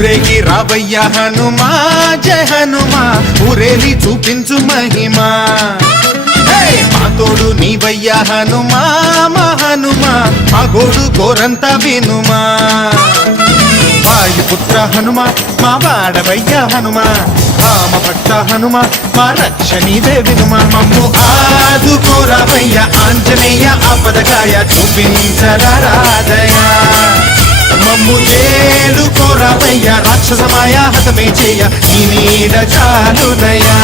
ఊరేగి రావయ్య హనుమా జయ హనుమా ఊరేలి చూపించు మహిమా మా తోడు నీవయ్య హనుమా మా హనుమా మా గోడు గోరంత వినుమా వాయుపుత్ర హనుమా మా వాడవయ్య హనుమా రామ భక్త హనుమా మా రక్షణీదే వినుమా మమ్ము ఆదుకోరావయ్య ఆంజనేయ ఆపదకాయ చూపించరాదయ మమ్ము చేలుకోరావయ్య రాక్షసమాయ హతమే చేయ నీ నీడ చాలునయా